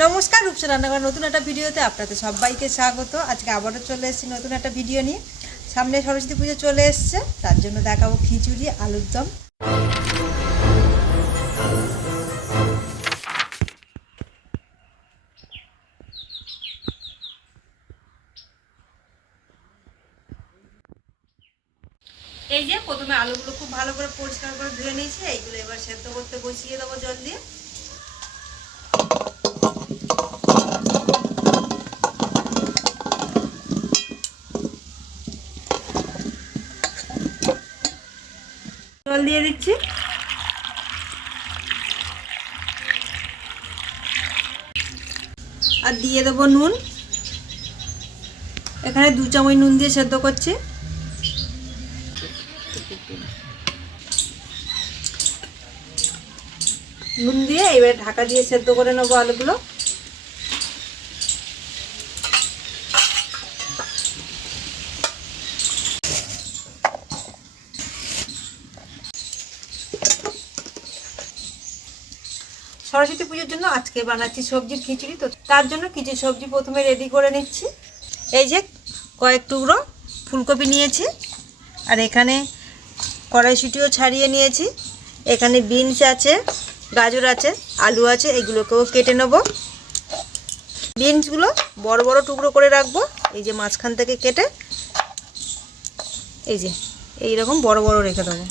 নমস্কার, রূপসা রান্নাঘর নতুন একটা ভিডিওতে আপনাদের সবাইকে স্বাগত। আজকে আবারও চলে এসেছি নতুন একটা ভিডিও নিয়ে। সামনে সরস্বতী পুজো চলে এসছে, তার জন্য দেখাবো খিচুড়ি, আলুর দম। এই যে প্রথমে আলুগুলো খুব ভালো করে পরিষ্কার করে ধুয়ে নিয়েছি। এইগুলো এবার সেদ্ধ করতে বসিয়ে দেবো জল দিয়ে। জল দিয়ে দিচ্ছি। আর দিয়ে দেবো নুন। এখানে 2 চামচ নুন দিয়ে সেদ্ধ করছি। নুন দিয়ে এবারে ঢাকা দিয়ে সেদ্ধ করে নেবো আলুগুলো। সরস্বতী পুজোর জন্য আজকে বানাচ্ছি সবজির খিচুড়ি। তো তার জন্য কিছু সবজি প্রথমে রেডি করে নিচ্ছি। এই যে কয়েক টুকরো ফুলকপি নিয়েছি, আর এখানে কড়াইশুঁটিও ছাড়িয়ে নিয়েছি। এখানে বিনস আছে, গাজর আছে, আলু আছে, এগুলোকেও কেটে নেব। বিনসগুলো বড় বড় টুকরো করে রাখবো, এই যে মাঝখান থেকে কেটে এই যে এইরকম বড় বড় রেখে দেবো।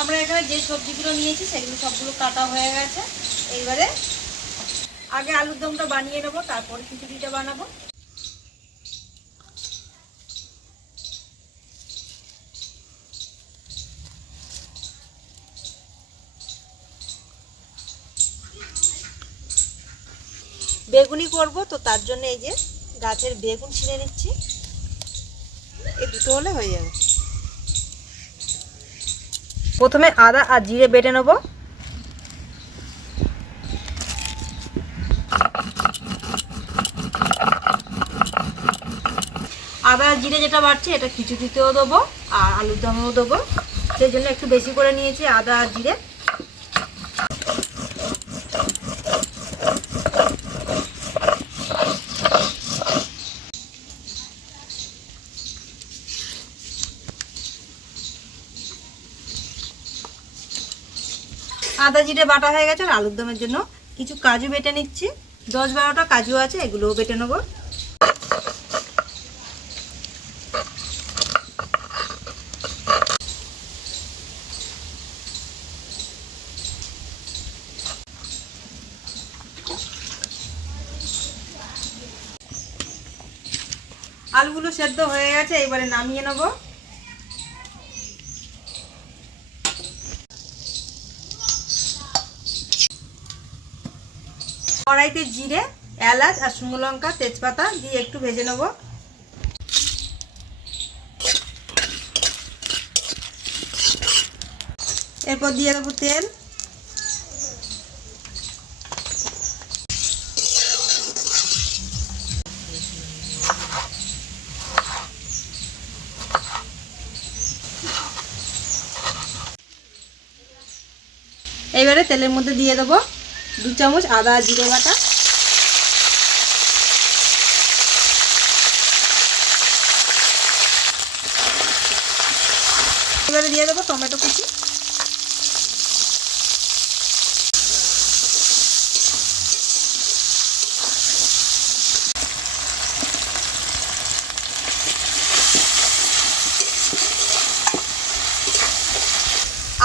আমরা এখানে যে সবজিগুলো নিয়েছি সেগুলো সবগুলো কাটা হয়ে গেছে। এইবারে আগে আলুর দমটা বানিয়ে নেবো, তারপর খিচুড়িটা বানাবো। বেগুনি করব, তো তার জন্য এই যে গাছের বেগুন ছিঁড়ে নিচ্ছি। এই দুটো হলে হয়ে যাবে। প্রথমে আদা আর জিরে বেটে নেব। আদা আর জিরে যেটা বাড়ছে এটা খিচুড়িতেও দেবো আর আলুর দমেও দেবো, সেই জন্য একটু বেশি করে নিয়েছি আদা আর জিরে। আদা জিরে বাটা হয়ে গেছে। আর আলুর দমের জন্য কিছু কাজু বেটে নিচ্ছি। 10-12টা কাজু আছে, এগুলোও বেটে নেবো। আলুগুলো সেদ্ধ হয়ে গেছে, এবারে নামিয়ে নেব। কড়াইতে জিরে, এলাচ আর শুকনো লঙ্কা, তেজপাতা দিয়ে একটু ভেজে নেব। এরপর দিয়ে দেবো তেল। এইবারে তেলের মধ্যে দিয়ে দেবো 2 চামচ আদা আর জিরে বাটা। এবারে দিয়ে দেবো টমেটো কুচি।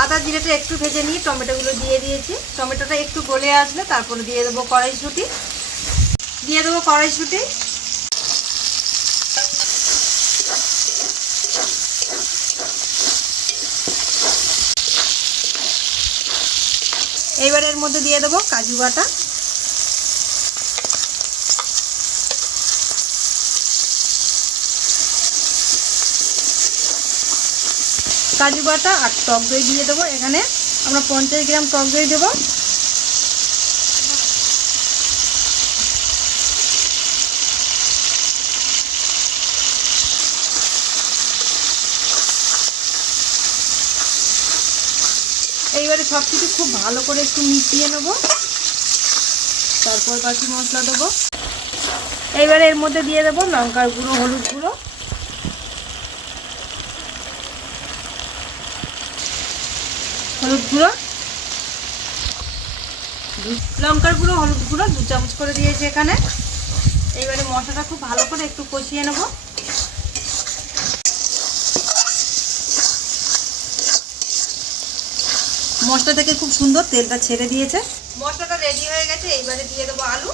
আদা জিরেটা একটু ভেজে নিয়ে টমেটোগুলো দিয়ে দিয়েছি। টমেটোটা একটু গলে আসলে তারপরে দিয়ে দেবো কড়াইশুঁটি। এইবার এর মধ্যে দিয়ে দেবো কাজু বাটা, কাজু বাটা আর টক দই দিয়ে দেবো। এখানে আমরা 50 গ্রাম টক দই দেবো। এইবারে সব কিছু খুব ভালো করে একটু মিশিয়ে নেব, তারপর বাকি মশলা দেবো। এইবারে এর মধ্যে দিয়ে দেবো লঙ্কার গুঁড়ো, হলুদ গুঁড়ো, লঙ্কার গুঁড়ো, হলুদ গুঁড়ো 2 চামচ করে দিয়েছি এখানে। এইবারে মশলাটা খুব ভালো করে একটু কষিয়ে নেব। মশলা থেকে খুব সুন্দর তেলটা ছেড়ে দিয়েছে। মশলাটা রেডি হয়ে গেছে। এইবারে দিয়ে দেবো আলু।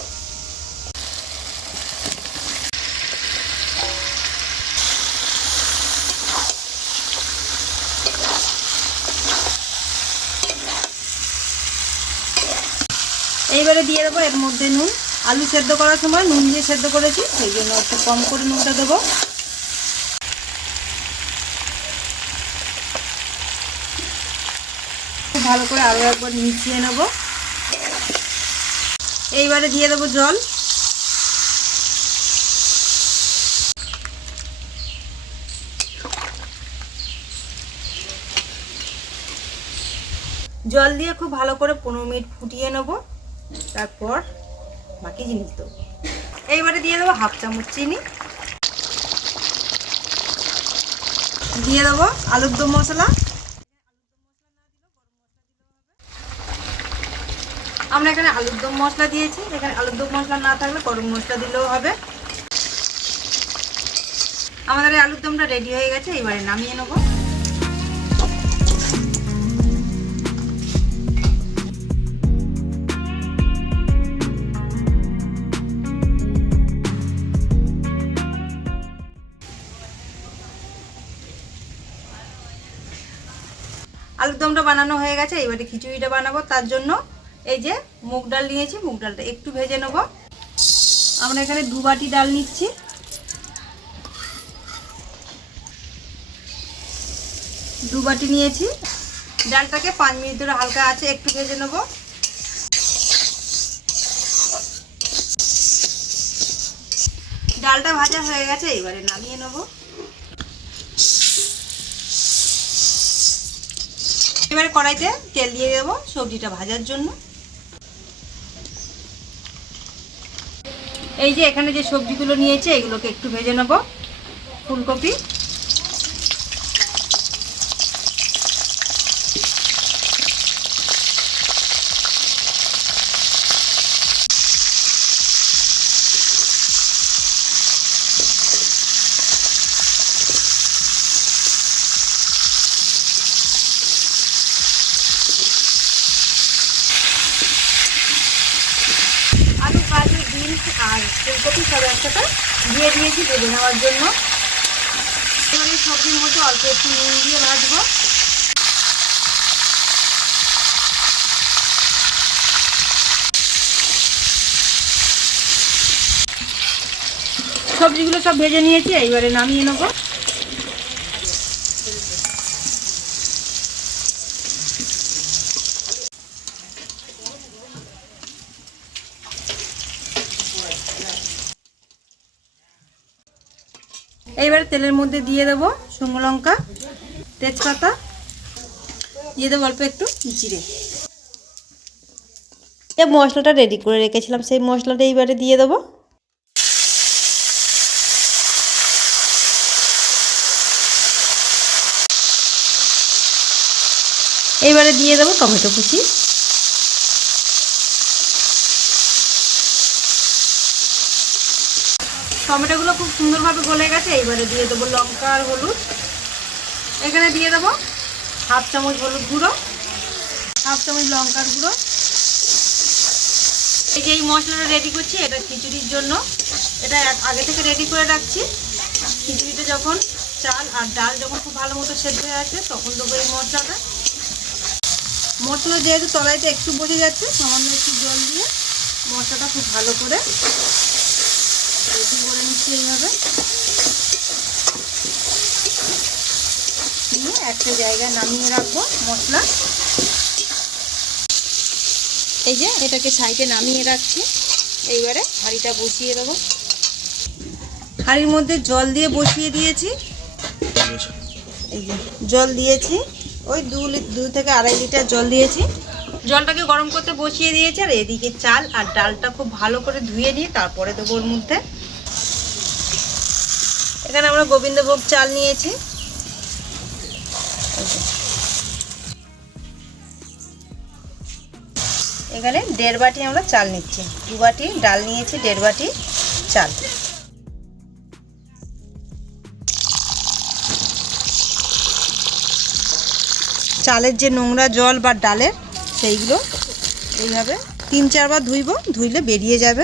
এইবারে দিয়ে দেবো এর মধ্যে নুন। আলু সেদ্ধ করার সময় নুন দিয়ে সেদ্ধ করেছি, সেই জন্য একটু কম করে নুনটা দেবো। খুব ভালো করে আরও একবার মিশিয়ে নেব। এইবারে দিয়ে দেবো জল। জল দিয়ে খুব ভালো করে 15 মিনিট ফুটিয়ে নেব, তারপর বাকি জিনিস দেবো। এইবারে দিয়ে দেবো 1/2 চামচ চিনি, দিয়ে দেবো আলুর দম মশলা। আমরা এখানে আলুর দম মশলা দিয়েছি, এখানে আলুর দম মশলা না থাকলে গরম মশলা দিলেও হবে। আমাদের এই আলুর দমটা রেডি হয়ে গেছে। এবারে নামিয়ে নেব। আলুর দমটা বানানো হয়ে গেছে। এবারে খিচুড়িটা বানাবো। তার জন্য এই যে মুগ ডাল নিয়েছি, মুগ ডালটা একটু ভেজে নেব। আমরা এখানে 2 বাটি ডাল নিচ্ছি। নিয়েছি। ডালটাকে 5 মিনিট ধরে হালকা আছে একটু ভেজে নেব। ডালটা ভাজা হয়ে গেছে। এবারে নামিয়ে নেব। এবারে কড়াইতে তেল দিয়ে দেবো সবজিটা ভাজার জন্য। এই যে এখানে যে সবজিগুলো নিয়েছে এগুলোকে একটু ভেজে নেব। ফুলকপি, আলু, গাজর, বিনস আর ফুলকপি সব একসাথে দিয়ে দিয়েছি ভেজে নেওয়ার জন্য। এবার এই সবজির মধ্যে অল্প একটু নুন দিয়ে ভাজবো। সবজিগুলো সব ভেজে নিয়েছি। এইবারে নামিয়ে নেব। এইবারে তেলের মধ্যে দিয়ে দেবো শুকনো লঙ্কা, তেজপাতা, দিয়ে দেবো অল্প একটু জিরে। এই মশলাটা রেডি করে রেখেছিলাম, সেই মশলাটা এইবারে দিয়ে দেবো। এইবারে দিয়ে দেবো টমেটো কুচি। টমেটোগুলো খুব সুন্দরভাবে গলে গেছে। এইবারে দিয়ে দেবো লঙ্কা আর হলুদ। এখানে দিয়ে দেবো 1/2 চামচ হলুদ গুঁড়ো, 1/2 চামচ লঙ্কার গুঁড়ো। এই যে এই মশলাটা রেডি করছি এটা খিচুড়ির জন্য। এটা আগে থেকে রেডি করে রাখছি। খিচুড়িটা যখন চাল আর ডাল যখন খুব ভালো মতো সেদ্ধ হয়ে আসে তখন দেবো এই মশলাটা। মশলা যেহেতু তলাইতে একটু বসে যাচ্ছে, সামান্য একটু জল দিয়ে মশলাটা খুব ভালো করে রেডি করে নিচ্ছি। এইভাবে নিয়ে একটা জায়গায় নামিয়ে রাখবো মশলা। এই যে এটাকে সাইডে নামিয়ে রাখছি। এইবারে হাঁড়িটা বসিয়ে দেবো। হাঁড়ির মধ্যে জল দিয়ে বসিয়ে দিয়েছি। এই যে জল দিয়েছি, ওই 2 থেকে 2.5 লিটার জল দিয়েছি। জলটাকে গরম করতে বসিয়ে দিয়েছি। আর এদিকে চাল আর ডালটা খুব ভালো করে ধুয়ে নিয়ে তারপরে দেবো ওর মধ্যে। এখানে আমরা গোবিন্দভোগ চাল নিয়েছি। এখানে 1.5 বাটি আমরা চাল নিচ্ছি। 2 বাটি ডাল নিয়েছি, 1.5 বাটি চাল। চালের যে নোংরা জল বা ডালের সেইগুলো এইভাবে 3-4 বার ধুইব, ধুইলে বেরিয়ে যাবে।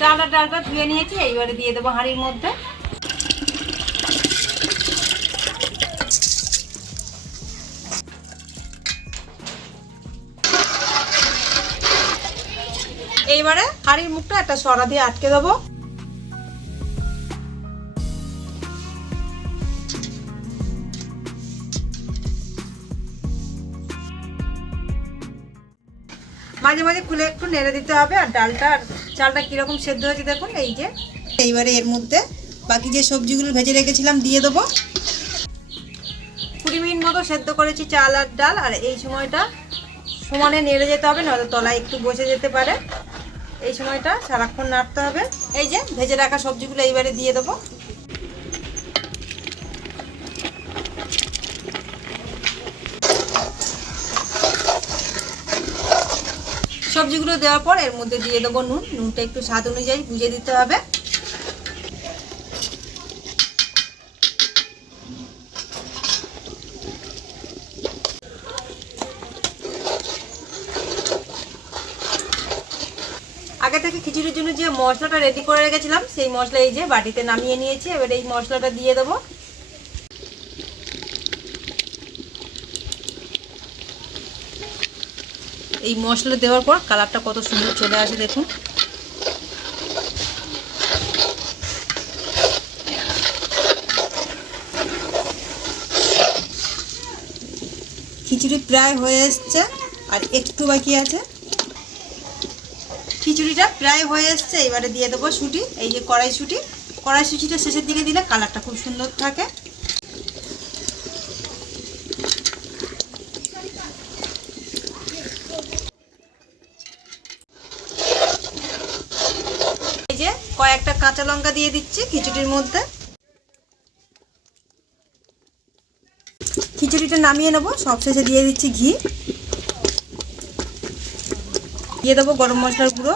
চাল আর ডালটা ধুয়ে নিয়েছি। এইবারে দিয়ে দেবো হাঁড়ির মধ্যে। এইবারে হাঁড়ির মুখটা একটা সরা দিয়ে আটকে দেবো। মাঝে মাঝে খুলে একটু নেড়ে দিতে হবে। আর ডালটা আর চালটা কীরকম সেদ্ধ হয়েছে দেখুন। এই যে এইবারে এর মধ্যে বাকি যে সবজিগুলো ভেজে রেখেছিলাম দিয়ে দেবো। 20 মিনিট মতো সেদ্ধ করেছি চাল আর ডাল। আর এই সময়টা সমানে নেড়ে যেতে হবে, নয়তো তলায় একটু বসে যেতে পারে। এই সময়টা সারাক্ষণ নাড়তে হবে। এই যে ভেজে রাখা সবজিগুলো এইবারে দিয়ে দেবো। সবজিগুলো দেওয়ার পর এর মধ্যে দিয়ে দেবো নুন। নুনটা একটু স্বাদ অনুযায়ী বুঝে দিতে হবে। আগে থেকে খিচুড়ির জন্য যে মশলাটা রেডি করে রেখেছিলাম, সেই মশলা এই যে বাটিতে নামিয়ে নিয়েছি। এবার এই মশলাটা দিয়ে দেবো। এই মশলা দেওয়ার পর কালারটা কত সুন্দর চলে আসে দেখুন। খিচুড়ি প্রায় হয়ে এসছে, আর একটু বাকি আছে। খিচুড়িটা প্রায় হয়ে এসছে। এবারে দিয়ে দেবো শুঁটি। এই যে কড়াইশুঁটি। কড়াইশুঁটিটা শেষের দিকে দিলে কালারটা খুব সুন্দর থাকে। এই যে কয়েকটা কাঁচা লঙ্কা দিয়ে দিচ্ছি খিচুড়ির মধ্যে। খিচুড়িটা নামিয়ে নেবো। সবশেষে দিয়ে দিচ্ছি ঘি। দিয়ে দেবো গরম মশলার গুঁড়ো।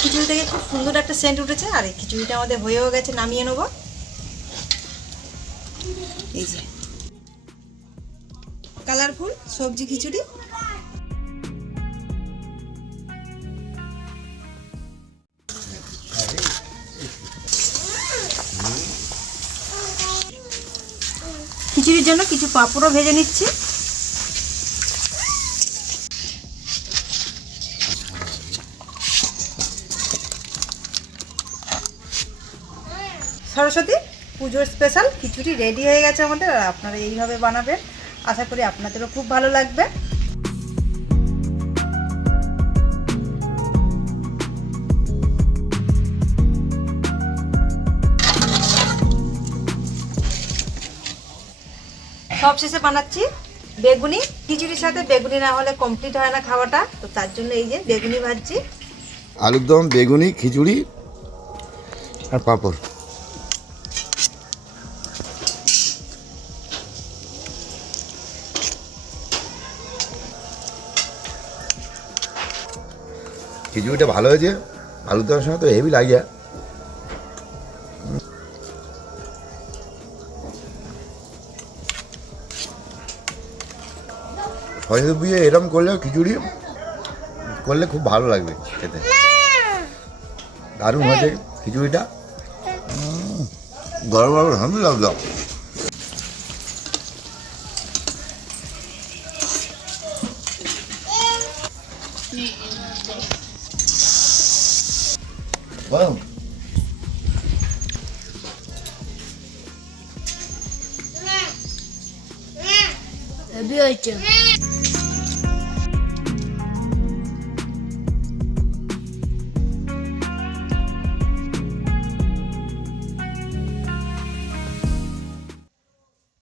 খিচুড়ি থেকে খুব সুন্দর একটা সেন্ট উঠেছে। আর এই খিচুড়িটা আমাদের হয়েও গেছে, নামিয়ে নেবো। এই যে কালারফুল সবজি খিচুড়ি। খিচুড়ির জন্য কিছু পাঁপড়ও ভেজে নিচ্ছি। সরস্বতী পুজোর স্পেশাল খিচুড়ি রেডি হয়ে গেছে আমাদের। আর আপনারা এইভাবে বানাবেন, আশা করি আপনাদেরও খুব ভালো লাগবে। সবশেষে বানাচ্ছি বেগুনি। খিচুড়ির সাথে বেগুনি না হলে কমপ্লিট হয় না খাওয়াটা। তো তার জন্য এই যে বেগুনি ভাজছি। আলুর দম, বেগুনি, খিচুড়ি আর পাঁপড়। খিচুড়িটা ভালো হয়েছে। আলুর দমের সঙ্গে তো হেভি লাগে। সরস্বতী পুজো এরকম করলে খিচুড়ি করলে খুব ভালো লাগবে খেতে। দারুণ হয়েছে খিচুড়িটা। গরম গরম হামি লাগলো। গরম। হেভি হয়েছে।